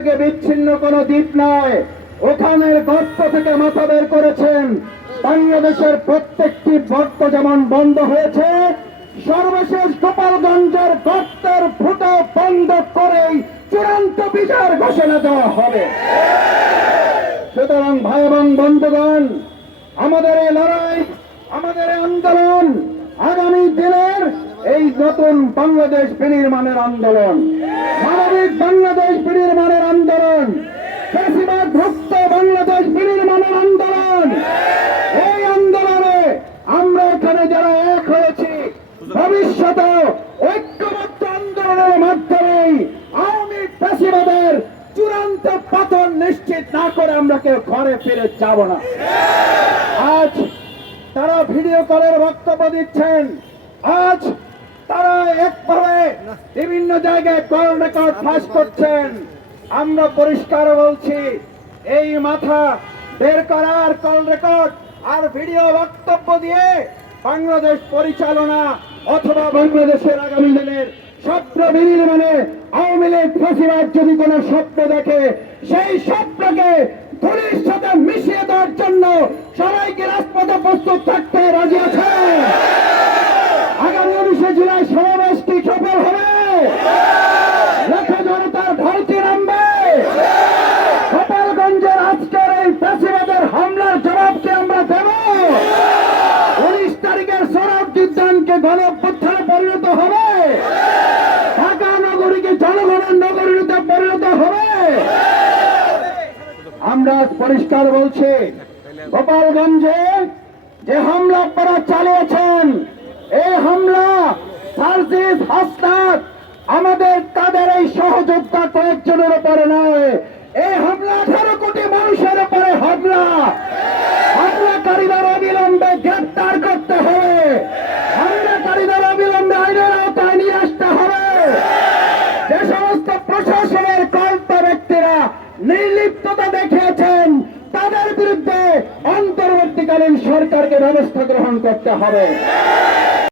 বিচ্ছিন্ন কোন দ্বীপ নয়, ওখানের গর্ত থেকে মাথা বের করেছেন। বাংলাদেশের প্রত্যেকটি গর্ত যেমন বন্ধ হয়েছে, সর্বশেষ গোপালগঞ্জের গর্তের ফুটো বন্ধ করেই চূড়ান্ত বিচার ঘোষণা দেওয়া হবে। সুতরাং ভাই এবং বন্ধুগণ, আমাদের এই লড়াই, আমাদের এই আন্দোলন আগামী দিনের এই নতুন বাংলাদেশ বিনির্মাণের আন্দোলন, মানবিক বাংলাদেশ বিনির্মাণের আন্দোলন, ফ্যাসিবাদ মুক্ত বাংলাদেশ বিনির্মাণের আন্দোলন। এই আন্দোলনে আমরা এখানে যারা এক হয়েছি, ভবিষ্যতে ঐক্যবদ্ধ আন্দোলনের মাধ্যমেই আওয়ামী ফ্যাসিবাদের চূড়ান্ত পতন নিশ্চিত না করে আমরা কেউ ঘরে ফিরে যাব না। আজ তারা ভিডিও কলের বক্তব্য দিচ্ছেন, আজ তারা একভাবে বিভিন্ন জায়গায় কল রেকর্ড ফাঁস করছেন। আমরা পরিষ্কার বলছি, এই মাথা বের করার কল রেকর্ড আর ভিডিও বক্তব্য দিয়ে বাংলাদেশ পরিচালনা অথবা বাংলাদেশের আগামী দিনের স্বপ্ন বিনির্মাণে আওয়ামী লীগ ফ্যাসিবাদ যদি কোন স্বপ্ন দেখে, সেই স্বপ্নকে ধুলির সাথে মিশিয়ে দেওয়ার জন্য সবাইকে রাজপথে প্রস্তুত থাকতে রাজি আছে। আগামী 19 জুলাই সমাবেশটি সফল হবে, লাখো জনতার ঢলটি নামবে। গোপালগঞ্জের আজকের এই ফ্যাসিবাদের হামলার জবাবকে আমরা দেব। 19 তারিখের সরব যুদ্ধানকে গণঅভ্যুত্থানে পরিণত হবে, ঢাকা নগরীকে জনগণের নগরীতে পরিণত হবে। আমরা পরিষ্কার বলছি, গোপালগঞ্জে যে হামলা আপনারা চালিয়েছেন, এই হামলা সার্জিস হাসনাত আমাদের তাদের এই সহযোদ্ধা কয়েকজনের উপরে নয়, এই হামলা 18 কোটি মানুষের উপরে হামলা। হামলাকারীদের অবিলম্বে গ্রেপ্তার করতে হবে, হামলাকারীদের অবিলম্বে আইনের আওতায় নিয়ে আসতে হবে। যে সমস্ত প্রশাসনের কর্তা ব্যক্তিরা নির্লিপ্ততা দেখিয়েছেন, তাদের বিরুদ্ধে অন্তর্বর্তীকালীন সরকারকে ব্যবস্থা গ্রহণ করতে হবে।